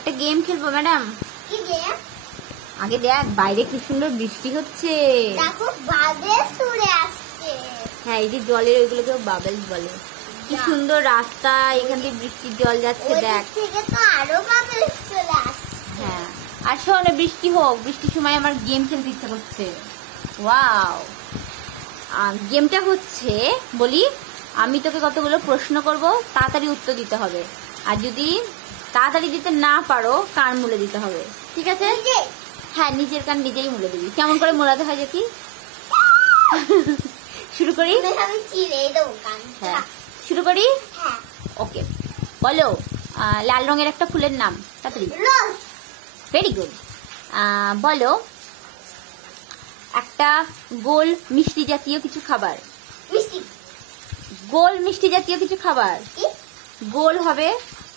একটা গেম খেলবো ম্যাডাম। কি গেম? আগে দেখ বাইরে কি সুন্দর বৃষ্টি হচ্ছে। দেখো বাদল উড়ে আসছে। হ্যাঁ, এই যে জলের ওইগুলোকে বাবলস বলে। কি সুন্দর রাস্তা, এখান দিয়ে বৃষ্টির জল যাচ্ছে দেখ। ওই থেকে তো আরো বাদল চলে আসছে। হ্যাঁ, আর শোন, বৃষ্টি হোক, বৃষ্টির সময় আমার গেম খেলতে ইচ্ছা করছে। ওয়াও, গেমটা হচ্ছে, বলি আমি তোকে কতগুলো প্রশ্ন করব, তাড়াতাড়ি উত্তর দিতে হবে। আর যদি তাড়াতাড়ি দিতে না পারো, কান মুলে দিতে হবে, ঠিক আছে? হ্যাঁ, নিজের কান নিজেই মুলে দিবি। কেমন করে মোলাতে হয় দেখি? শুরু করি? আমি চিড়ে দেবো কান। হ্যাঁ, শুরু করি। হ্যাঁ, ওকে, বলো লাল রঙের একটা ফুলের নাম তাড়াতাড়ি। রোজ। Very good. বলো একটা গোল মিষ্টি জাতীয় কিছু খাবার। মিষ্টি। গোল মিষ্টি জাতীয় কিছু খাবার। কি? গোল হবে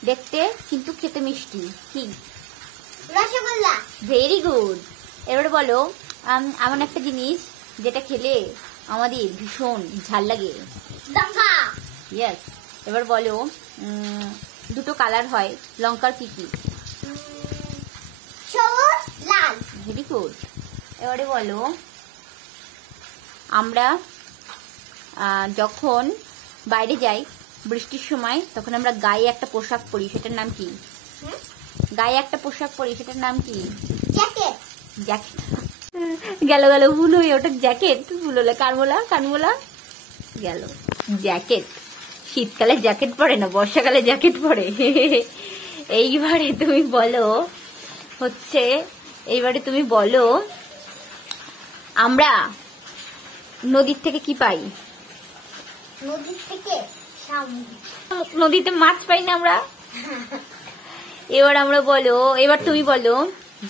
দেখতে কিন্তু খেতে মিষ্টি। কি? রসগোল্লা। Very good. এবারে বলো এমন একটা জিনিস যেটা খেলে আমাদের ভীষণ ঝাল লাগে। লঙ্কা। ইয়েস। এবার বলো দুটো কালার হয় লঙ্কার, কি কি? সবুজ, লাল। Very good. এবারে বলো আমরা যখন বাইরে যাই বৃষ্টির সময়, তখন আমরা গায়ে একটা পোশাক পরি, সেটার নাম কি? গায়ে একটা পোশাক পরি, সেটার নাম কি? জ্যাকেট। জ্যাকেট। গেল গেল, ভুল হয়ে ওটা জ্যাকেট ভুল হলো। কানমোলা, কানমোলা গেল। জ্যাকেট শীতকালে জ্যাকেট পরে না, বর্ষাকালে জ্যাকেট পরে। এইবারে তুমি বলো হচ্ছে, এইবারে তুমি বলো আমরা নদীর থেকে কি পাই? নদীর থেকে শামুক। নদীতে মাছ পাই না আমরা। এবার আমরা বলো, এবার তুমি বলো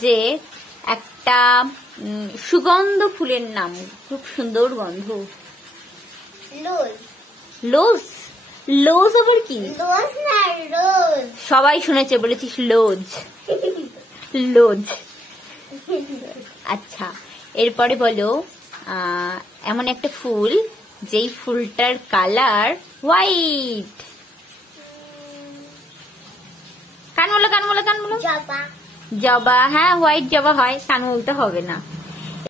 যে একটা সুগন্ধ ফুলের নাম, খুব সুন্দর গন্ধ। লোজ। লোজ? লোজ আবার কি? লোজ না রোজ। সবাই শুনেছে, বলেছিস লোজ। লোজ। আচ্ছা, এরপরে বলো এমন একটা ফুল যেই ফুলটার কালার হোয়াইট। কান বলো, কান বলো, কান বলো। জবা। জবা? হ্যাঁ, হোয়াইট জবা হয়, কান বলতে হবে না।